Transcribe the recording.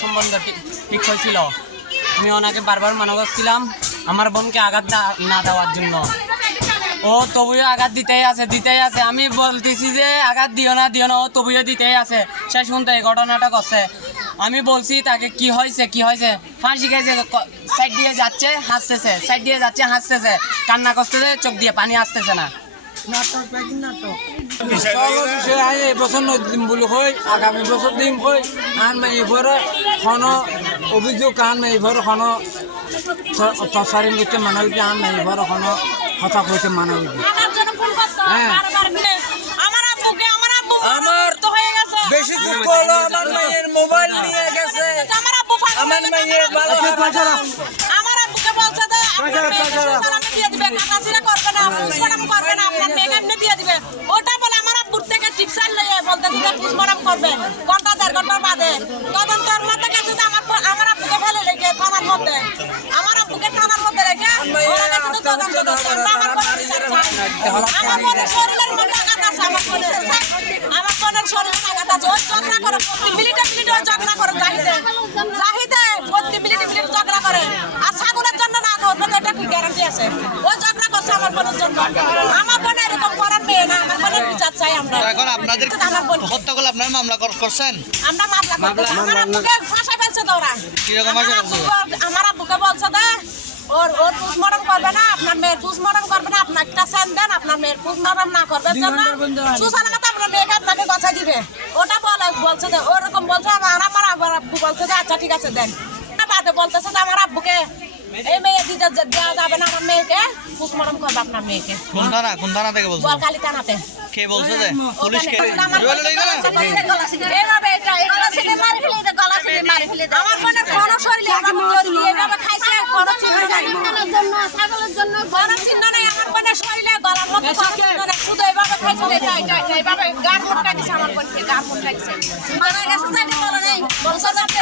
সম্বন্ধ ঠিক হয়েছিল। আমি ওনাকে বারবার মানা করছিলাম আমার বোনকে আঘাত না দেওয়ার জন্য। ও তবুও আঘাত দিতেই আছে। আমি বলতেছি যে আঘাত দিও না, ও তবুও দিতেই আছে। সে শুনতে এই ঘটনাটা করছে। আমি বলছি তাকে কি হয়েছে ফাঁসি খেয়েছে, সাইড দিয়ে যাচ্ছে হাসতেছে, কান্না করতেছে, চোখ দিয়ে পানি আসতেছে না। এবছর দিম বুলি কই আগামী বছর দিম কই আন এইবার অভিযোগ আন এইবার তসারিং করতে মানা হইতে আন এইবার কথা কইতে মানা হইতে আমার বেশি দিন হলো আমার মেয়ের মোবাইল নিয়ে গেছে। আমার মেয়ের ভালো আমার আব্বুকে বলছে যে আপনার দিয়ে দিবে, কাটাছিরা করবে না, পোস্টমর্টম করবে না, আপনার মেয়েকে এমনি দিয়ে দিবে। ওটা বলে আমার আব্বুর থেকে টিপসার লইয়ে বলতেছে যে পোস্টমর্টম করবে ঘন্টা 1.5 ঘন্টার বাদে। তদন্তের মধ্যে গেছে যে আমার আব্বুকে ফেলে রেখে থানার মধ্যে রেখে ওরা গেছে তো তদন্ত করতে। আমার বোনের বিচার চাই। আমার বোনের শরীরের মধ্যে আঘাত আছে, আমার বোনের শরীরে আঘাত আছে। ওই ঝগড়া করে প্রতি মিনিটে ওই ঝগড়া করে জাহিদে প্রতি মিনিটে ঝগড়া করে। আর ছাগলের জন্য না করবে তো এটা কি গ্যারান্টি আছে? ওই ঝগড়া করছে আমার বোনের জন্য। আমার বোন এরকম করার মেয়ে না, আমার বোনের বিচার চাই আমরা। এখন আপনাদের হত্যা করলে আপনার মামলা করছেন? আমরা মামলা করতেছি। আমার আব্বুকে ফাঁসা ফেলছে তো ওরা। কিরকম আমার আব্বুকে বলছে যে ওর পোস্টমর্টম করবে না, আপনার মেয়ের পোস্টমর্টম করবে না, আপনার একটা সেন দেন, আপনার মেয়ের পোস্টমর্টম না করবে জন্য সুসালামত আপনার মেয়েকে আপনাকে গছাই দিবে। ওটা বলছে যে ওরকম বলছে। আমার আব্বু বলছে যে আচ্ছা ঠিক আছে দেন। বাদে বলতেছে যে আমার আব্বুকে এই মেয়ে দিতে দেওয়া যাবে না, আমার মেয়েকে পোস্টমর্টম করবে আপনার মেয়েকে। কোন থানা থেকে বলছেন? বলকালী থানাতে। কে বলছে যে পুলিশকে? আমার বোনের কোনো শরীরে এভাবে খাইছে, কোনো চিহ্ন নাই। কোনো চিহ্ন নাই আমার বোনের শরীরে, গলার মধ্যে কোনো চিহ্ন নাই। শুধু এইভাবে খাইছে, এইভাবে গান মোটকা দিছে আমার বোনকে, গান মোটকা দিছে। মারা গেছে বলে নেই, বলছে যাতে